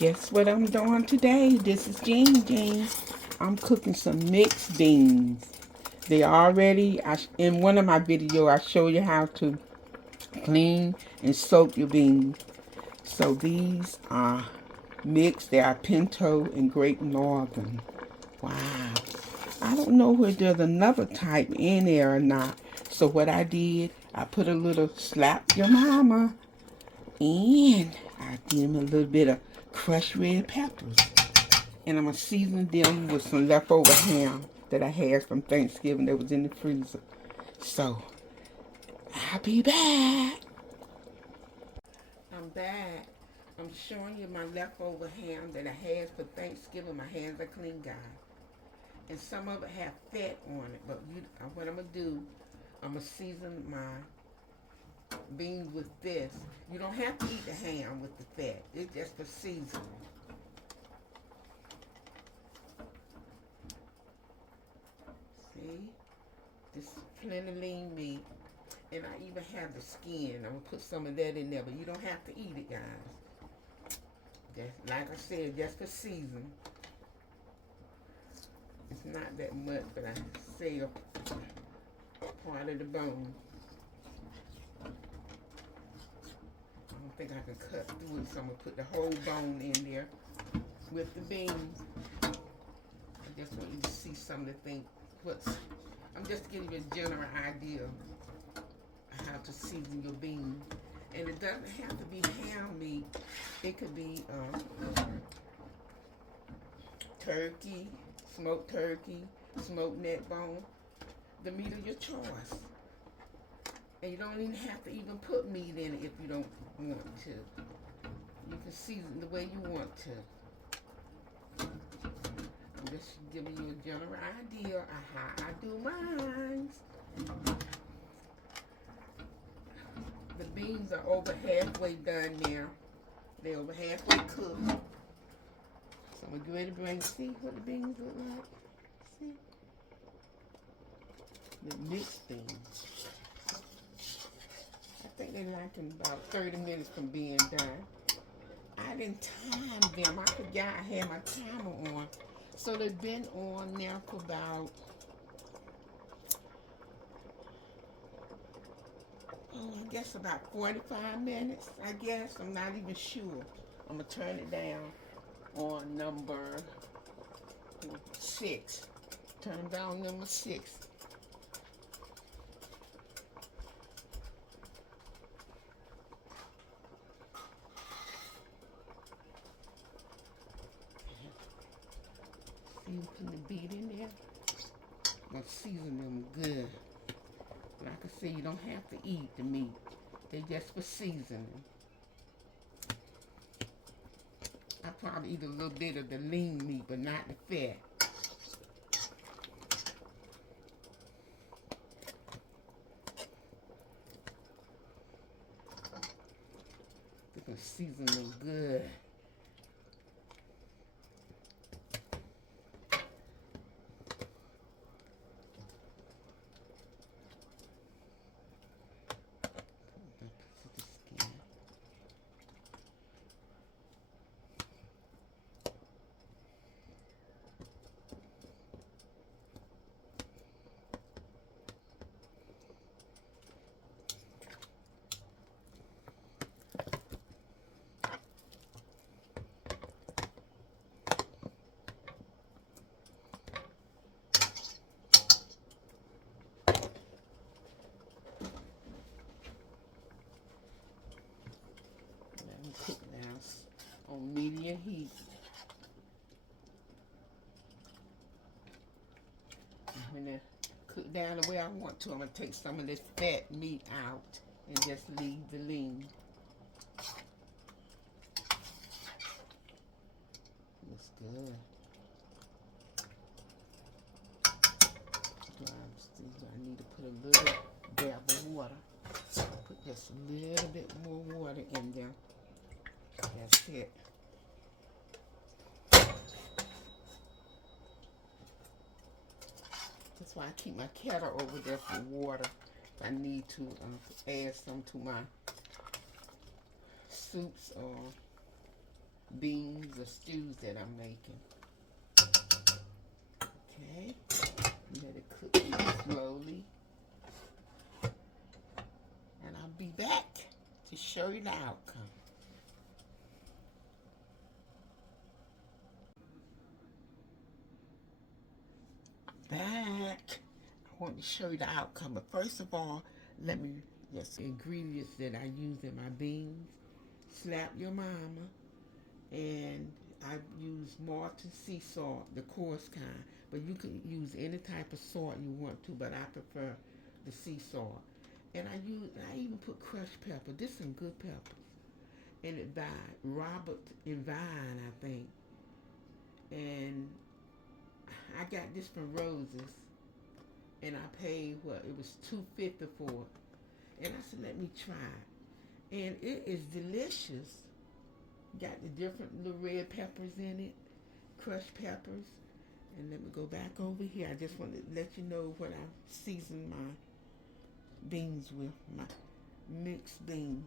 Guess what I'm doing today? This is Jean. I'm cooking some mixed beans. They already, in one of my videos, I show you how to clean and soak your beans. So these are mixed. They are Pinto and Great Northern. Wow. I don't know if there's another type in there or not. So what I did, I put a little slap your mama, and I give them a little bit of crushed red peppers. And I'm going to season them with some leftover ham that I had from Thanksgiving that was in the freezer. So, I'll be back. I'm back. I'm showing you my leftover ham that I had for Thanksgiving. My hands are clean, guys. And some of it have fat on it. But what I'm going to do, I'm going to season my beans with this. You don't have to eat the ham with the fat. It's just for seasoning. See? This is plenty lean meat. And I even have the skin. I'm going to put some of that in there. But you don't have to eat it, guys. Just, like I said, just for seasoning. It's not that much, but I save part of the bone. I don't think I can cut through it, so I'm going to put the whole bone in there with the beans. I just want you to see some of the things. I'm just giving you a general idea of how to season your beans. And it doesn't have to be ham meat. It could be turkey, smoked neck bone, the meat of your choice. And you don't even have to even put meat in it if you don't want to. You can season the way you want to. I'm just giving you a general idea of how I do mine. The beans are over halfway done now. They're over halfway cooked. So I'm going to get ready to see what the beans look like. See? The mixed beans. I think they like them about 30 minutes from being done. I didn't time them. I forgot I had my timer on. So they've been on now for about, I guess about 45 minutes, I guess. I'm not even sure. I'm going to turn it down on number 6. Turn down number 6. See, putting the beet in there. I'm going to season them good. Like I said, you don't have to eat the meat. They're just for seasoning. I probably eat a little bit of the lean meat, but not the fat. You can season them good. Cook now on medium heat. And when they cook down the way I want to, I'm going to take some of this fat meat out and just leave the lean. Looks good. I need to put a little dab of water. Put just a little bit more water in there. That's it. That's why I keep my kettle over there for water. If I need to add some to my soups or beans or stews that I'm making. Okay, let it cook slowly. And I'll be back to show you the outcome. Back. I want to show you the outcome. But first of all, let me just ingredients that I use in my beans. Slap your mama. And I use Malta sea salt, the coarse kind. But you can use any type of salt you want to, but I prefer the sea salt. And I even put crushed pepper. This is some good peppers. And it by Robert and Vine, I think. And I got this from Roses, and I paid what it was $2.50 for it. And I said, let me try it, and it is delicious. Got the different little red peppers in it, crushed peppers. And let me go back over here. I just want to let you know what I seasoned my beans with, my mixed bean.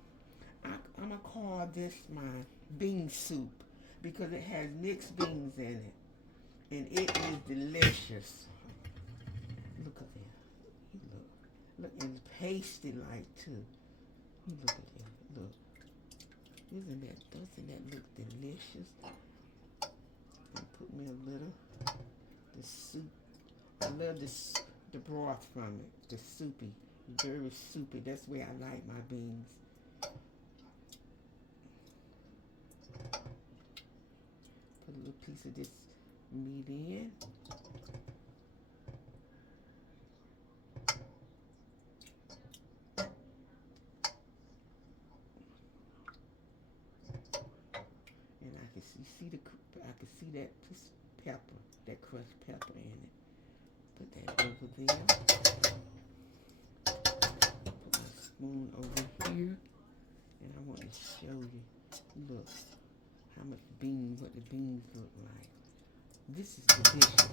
I'm gonna call this my bean soup because it has mixed beans in it, and it is delicious. Look at that. Look, and it's pasty like too. Look at that. Look, doesn't that look delicious? And put me a little the soup. I love the broth from it. The soupy, very soupy. That's the way I like my beans. Put a little piece of this meat in. And I can see that pepper, that crushed pepper in it. Put that over there. Put my spoon over here. And I want to show you, look, how much what the beans look like. This is delicious.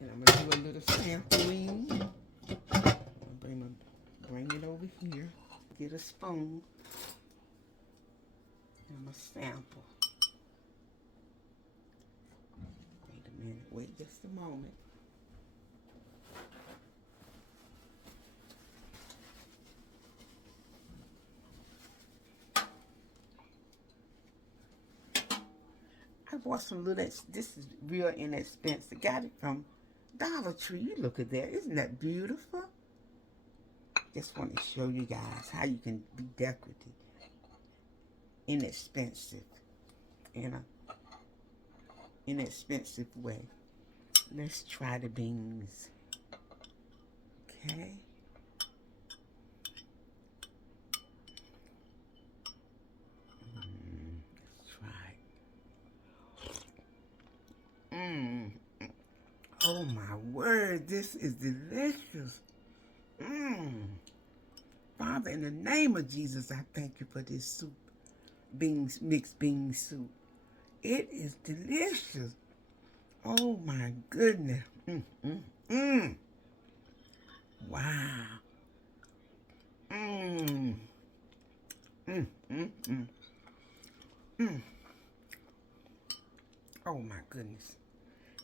And I'm gonna do a little sampling. Bring it over here. Get a spoon. And I'm gonna sample. Wait a minute. Wait just a moment. I bought some little, this is real inexpensive. Got it from Dollar Tree. You look at that. Isn't that beautiful? Just want to show you guys how you can be decorative. Inexpensive. In an inexpensive way. Let's try the beans. Okay. Oh my word, this is delicious. Father, in the name of Jesus, I thank you for this soup. Mixed bean soup. It is delicious. Oh my goodness. Wow. Oh my goodness.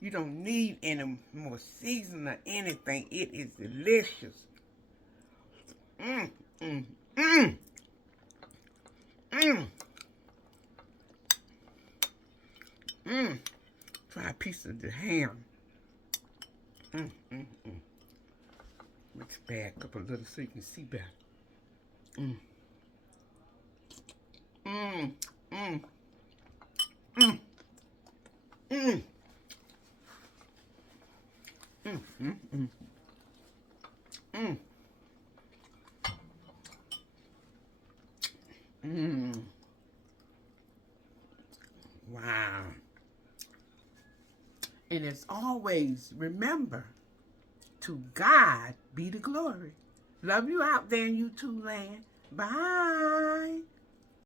You don't need any more seasoning or anything. It is delicious. Try a piece of the ham. Mix back up a little so you can see better. Wow. And as always, remember, to God be the glory. Love you out there in YouTube land. Bye.